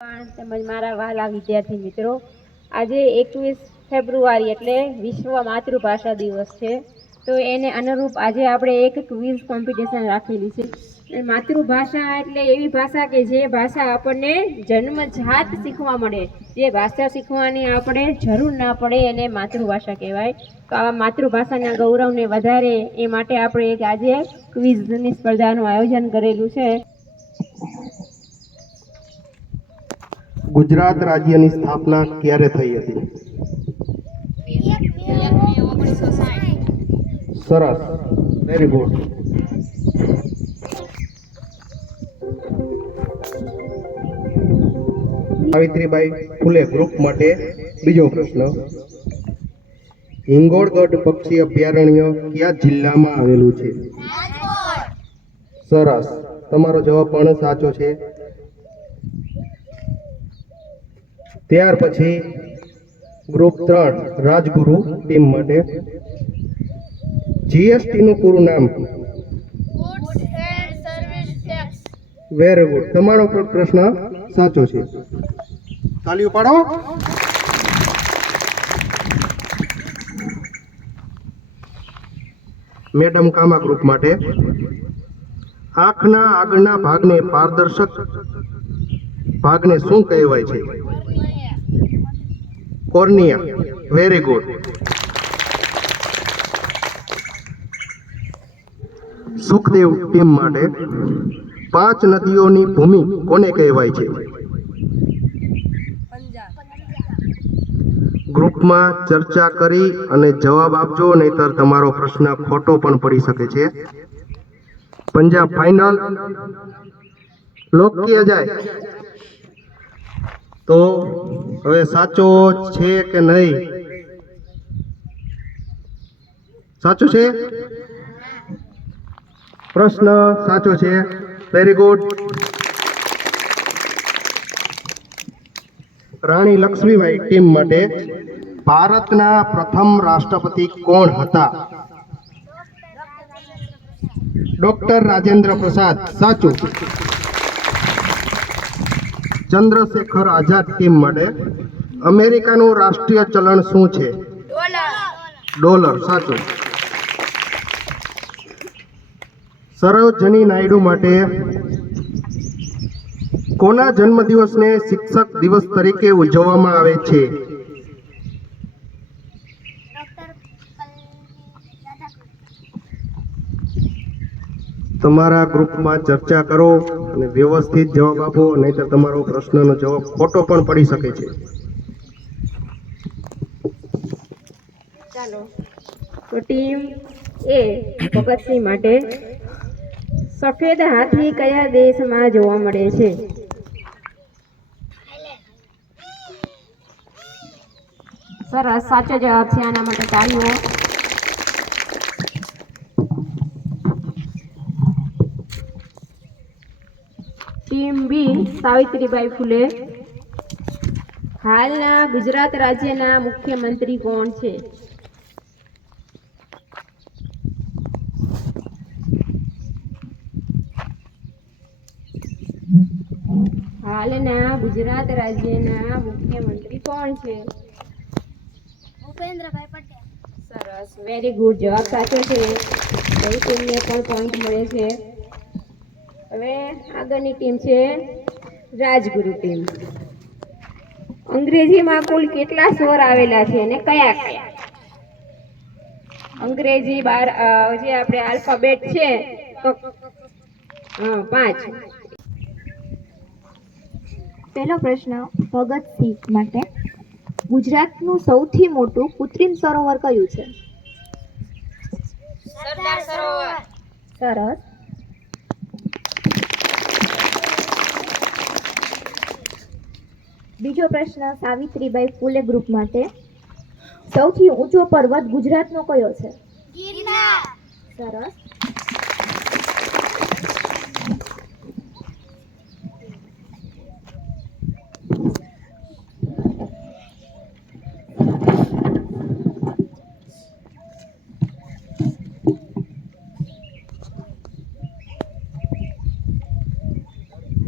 તેમજ મારા વહાલા વિદ્યાર્થી મિત્રો, આજે 21 ફેબ્રુઆરી એટલે વિશ્વ માતૃભાષા દિવસ છે. તો એને અનુરૂપ આજે આપણે એક ક્વિઝ કોમ્પિટિશન રાખેલી છે. માતૃભાષા એટલે એવી ભાષા કે જે ભાષા આપણને જન્મજાત શીખવા મળે, જે ભાષા શીખવાની આપણે જરૂર ના પડે એને માતૃભાષા કહેવાય. તો આ માતૃભાષાના ગૌરવને વધારે એ માટે આપણે એક આજે ક્વિઝની સ્પર્ધાનું આયોજન કરેલું છે. ગુજરાત રાજ્યની સ્થાપના ક્યારે થઈ હતી? સરસ, વેરી ગુડ. સાવિત્રીબાઈ ફૂલે ગ્રુપ માટે બીજો પ્રશ્ન. હિંગોળગઢ પક્ષી અભયારણ્ય કયા જિલ્લામાં આવેલું છે? સરસ, તમારો જવાબ પણ સાચો છે. ત્યાર પછી ગ્રુપ 3 રાજગુરુ ટીમ માટે જીએસટી નું પૂરું નામ? વેરી ગુડ, તમારો પણ પ્રશ્ન સાચો છે. તાળીઓ પાડો. મેડમ કામા ગ્રુપ માટે આંખના આગળના ભાગને પારદર્શક ભાગને શું કહેવાય છે? Cornea. Very good. Sukhdev team માટે 5 નદીઓની ભૂમિ કોને કહેવાય છે? ગ્રુપમાં ચર્ચા કરી અને જવાબ આપજો, નહીતર તમારો પ્રશ્ન ખોટો પણ પડી શકે છે. પંજાબ ફાઇનલ લોક કિયા જાય. તો હવે સાચો છે કે નહીં? સાચું છે? પ્રશ્ન સાચો છે. Very good. Rani Lakshmibai team માટે ભારતના પ્રથમ રાષ્ટ્રપતિ કોણ હતા? ડોક્ટર રાજેન્દ્ર પ્રસાદ. સાચું. ચંદ્રશેખર આઝાદ ટીમ માટે અમેરિકાનું રાષ્ટ્રીય ચલણ શું છે? ડોલર. સાચું. સરોજની નાયડુ માટે કોના જન્મદિવસને શિક્ષક દિવસ તરીકે ઉજવવામાં આવે છે? તમારા ગ્રુપમાં ચર્ચા કરો અને વ્યવસ્થિત જવાબ આપો, નહીતર તમારો પ્રશ્નનો જવાબ ખોટો પણ પડી શકે છે. ચાલો, તો ટીમ એ ભગતસિંહ માટે સફેદ હાથી કયા દેશમાં જોવા મળે છે? સરસ, સાચો જવાબ છે. આના માટે તાળીઓ. ટીમ બી સાવિત્રીબાઈ ફૂલે હાલના ગુજરાત રાજ્યના મુખ્યમંત્રી કોણ છે? હાલના ગુજરાત રાજ્યના મુખ્યમંત્રી કોણ છે? ભૂપેન્દ્રભાઈ પટેલ. સરસ, વેરી ગુડ, જવાબ સાચો છે. ટીમને પણ પોઈન્ટ મળે છે. હવે આગળની ટીમ છે રાજગુરુ ટીમ. અંગ્રેજીમાં કુલ કેટલા સ્વર આવેલા છે અને કયા કયા? અંગ્રેજી જે આપણે આલ્ફાબેટ છે તો 5. પહેલો પ્રશ્ન ભગતસિંહ માટે ગુજરાતનું સૌથી મોટું કૃત્રિમ સરોવર કયું છે? સરદાર સરોવર. સરસ. બીજો પ્રશ્ન સાવિત્રીબાઈ ફૂલે ગ્રુપ માટે સૌથી ઊંચો પર્વત ગુજરાતનો કયો છે? ગિરનાર. સરસ.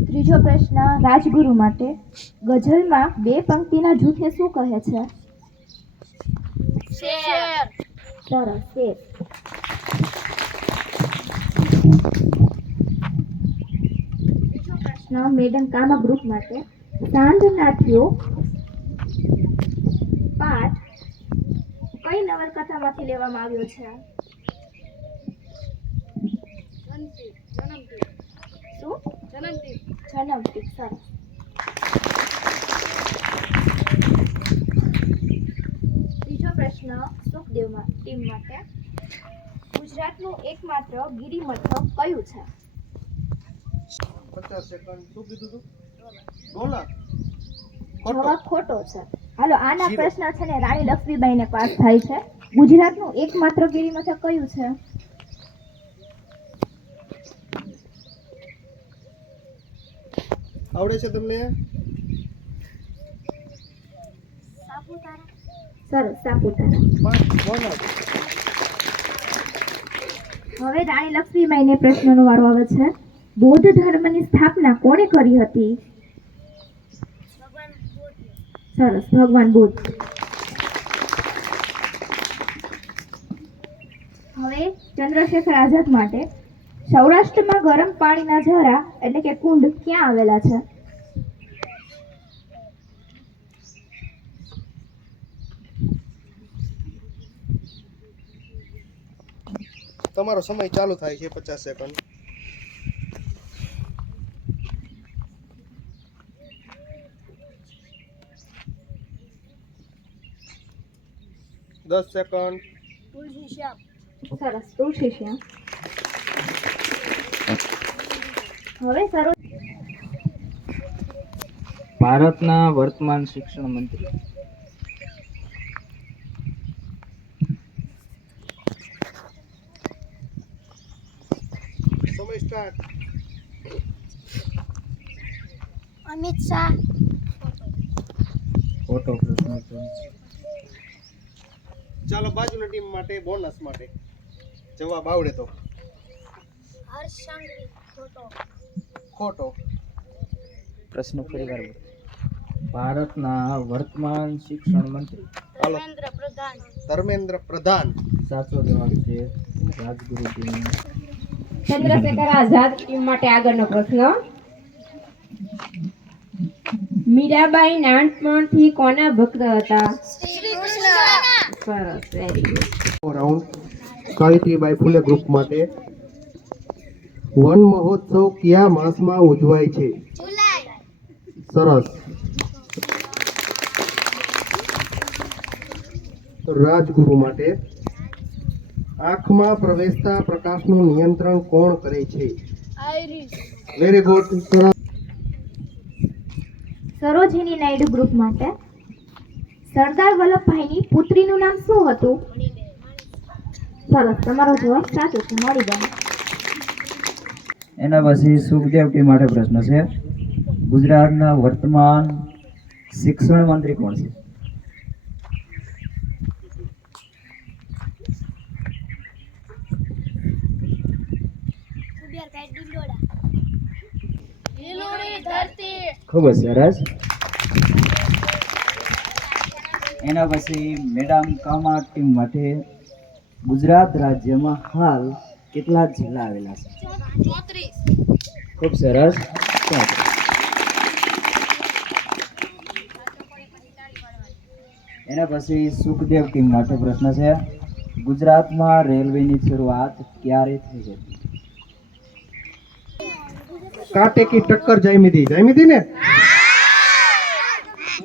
ત્રીજો પ્રશ્ન રાજગુરુ માટે ગઝલમાં બે પંક્તિના જૂથને શું કહે છે? સરસ, શેર. બીજો પ્રશ્ન મેડમ કામા ગ્રુપ માટે. સાંઢનાથીઓ પાઠ કઈ નવલકથામાંથી લેવામાં આવ્યો છે? શું? જનમદીપ. સરસ. ત્રીજો પ્રશ્ન સુખદેવ ટીમ માટે. ગુજરાતનું એકમાત્ર ગિરિમથક કયું છે? 50 સેકન્ડ. શું કીધું તું? ડોલા. જવાબ ખોટો છે. હાલો, આના પ્રશ્ન છે ને રાણી લક્ષ્મીબાઈને પાસ થાય છે. ગુજરાતનું એકમાત્ર ગિરિમથક કયું છે? આવડે છે તમને? સરસ, સાપુતારા. હવે રાણી લક્ષ્મીબાઈને પ્રશ્નનો વારો આવે છે. બૌદ્ધ ધર્મની સ્થાપના કોણે કરી હતી? સરસ, ભગવાન બુદ્ધ. હવે ચંદ્રશેખર આઝાદ માટે. સૌરાષ્ટ્રમાં ગરમ પાણીના ઝરા એટલે કે કુંડ ક્યાં આવેલા છે? તમારો સમય ચાલુ થાય છે. 50 સેકન્ડ. દસ સેકન્ડ. સરસ, તુલસી શ્યામ. હવે સરોજ ભારતના વર્તમાન શિક્ષણ મંત્રી. સમય સ્ટાર્ટ. અમિત શાહ. ખોટો પ્રશ્ન છે. ચાલો, બાજુની ટીમ માટે બોનસ માટે જવાબ આવડે તો. હર્ષ સંઘવી. ખોટો. પ્રશ્ન ફરીવાર બોલો. ભારતના વર્તમાન શિક્ષણ મંત્રી. હાલો. ધર્મેન્દ્ર પ્રધાન. સાચો જવાબ છે રાજગુરુ ટીમ. ચંદ્રશેખર આઝાદ ટીમ માટે આગળનો પ્રશ્ન. મીરાબાઈ નાનપણથી કોના ભક્ત હતા? સરસ, વેરી ગુડ. રાઉન્ડ સાવિત્રીબાઈ ફૂલે ગ્રુપ માટે. વન મહોત્સવ કયા માસમાં ઉજવાય છે? સરસ. રાજગુરુ માટે. આંખમાં પ્રવેશતા પ્રકાશનું નિયંત્રણ કોણ કરે છે? Very good. સરસ. સરોજિની નાયડુ ગ્રુપ માટે. સરદાર વલ્લભભાઈની પુત્રીનું નામ શું હતું? સરસ, તમારો જવાબ સાચો છે. મણિબેન. એના પછી સુખદેવ ટીમ માટે પ્રશ્ન છે. ગુજરાતના વર્તમાન શિક્ષણ મંત્રી કોણ છે? ખૂબ જ સરસ. એના પછી મેડમ કામા ટીમ માટે. ગુજરાત રાજ્યમાં હાલ કેટલા જિલ્લા આવેલા છે? ખૂબ સરસ. એના પછી સુખદેવ ટીમ માટે પ્રશ્ન છે. ગુજરાતમાં રેલવેની શરૂઆત ક્યારે થઈ હતી? કાંટે કી ટક્કર જામી હતી ને.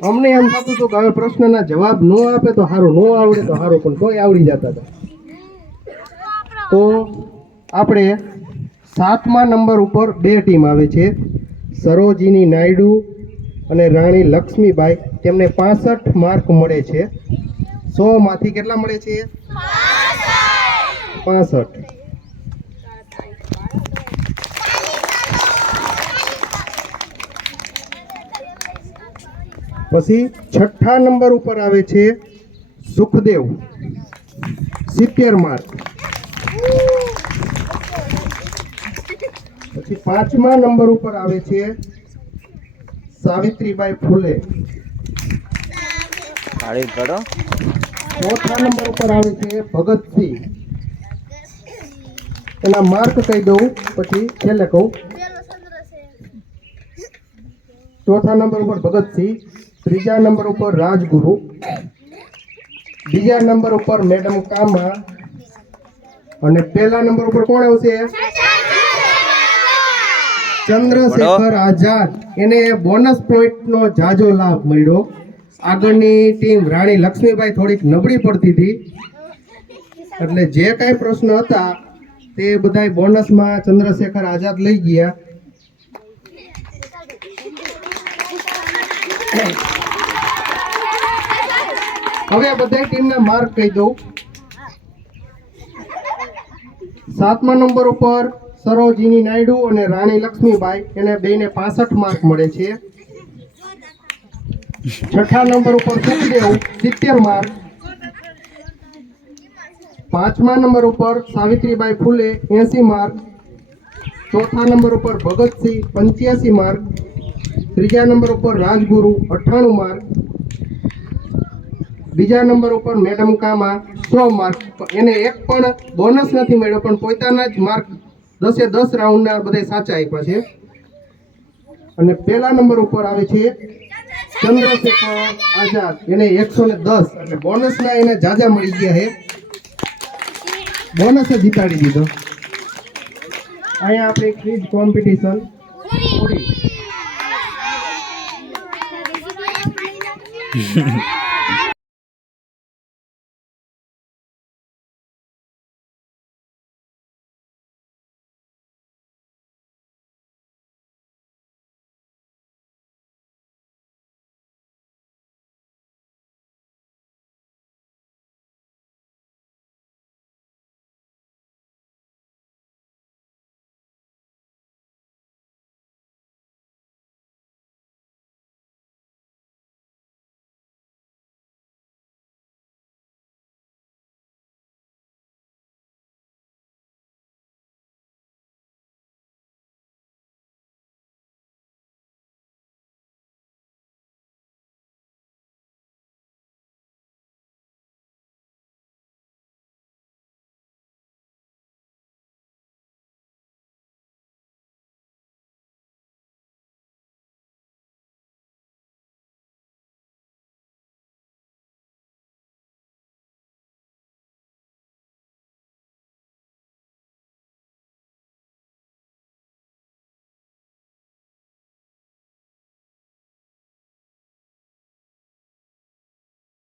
અમને એમ થતું હતું કે હવે પ્રશ્નના જવાબ ન આપે તો સારું, ન આવડે તો સારું, પણ તોય આવડી જતા હતા. તો આપણે 7મા નંબર ઉપર બે ટીમ આવે છે. સરોજિની નાયડુ અને રાણી લક્ષ્મીબાઈ. તેમને 65 માર્ક મળે છે. 100 માંથી કેટલા મળે છે? 65. પછી 6ઠ્ઠા નંબર ઉપર આવે છે સુખદેવ, 70 માર્ક. પછી 5મા નંબર ઉપર આવે છે સાવિત્રીબાઈ ફૂલે. ચોથા નંબર ઉપર આવે છે ભગતસિંહ. એના માર્ક કહી દઉં પછી છેલ્લે કહું. ચોથા નંબર ઉપર ભગતસિંહ, ત્રીજા નંબર ઉપર રાજગુરુ, બીજા નંબર ઉપર મેડમ કામા અને પહેલા નંબર ઉપર કોણ આવશે? ચંદ્રશેખર આઝાદ. એને બોનસ પોઈન્ટ નો જાજો લાભ મળ્યો. આગળની ટીમ રાણી લક્ષ્મીબાઈ થોડીક નબળી પડતી હતી, એટલે જે કાંઈ પ્રશ્ન હતા તે બધાય બોનસમાં ચંદ્રશેખર આઝાદ લઈ ગયા. હવે બધા ટીમના માર્ક કહી દઉં. 7મા નંબર ઉપર સરોજિની નાયડુ અને રાણી લક્ષ્મીબાઈ, એને બેયને 65 માર્ક મળે છે. 6થા નંબર ઉપર સુખદેવ 70 માર્ક. 5મા નંબર ઉપર સાવિત્રીબાઈ ફૂલે 80 માર્ક. 4થા નંબર ઉપર ભગતસિંહ 85 માર્ક. 3જા નંબર ઉપર રાજગુરુ 98 માર્ક. બીજા નંબર ઉપર મેડમ કામા 100 માર્ક. એને એક પણ બોનસ નથી મળ્યો, પણ પોતાના જ માર્ક 10 રાઉન્ડના બધા સાચા આપ્યા છે. અને પહેલા નંબર ઉપર આવે છે ચંદ્રશેખર આઝાદ, એને 110, એટલે બોનસના એને જાજા મળી ગયા છે. બોનસ જીતાડી દીધો. અહીંયા આપણે ક્વિઝ કોમ્પિટિશન પૂરી.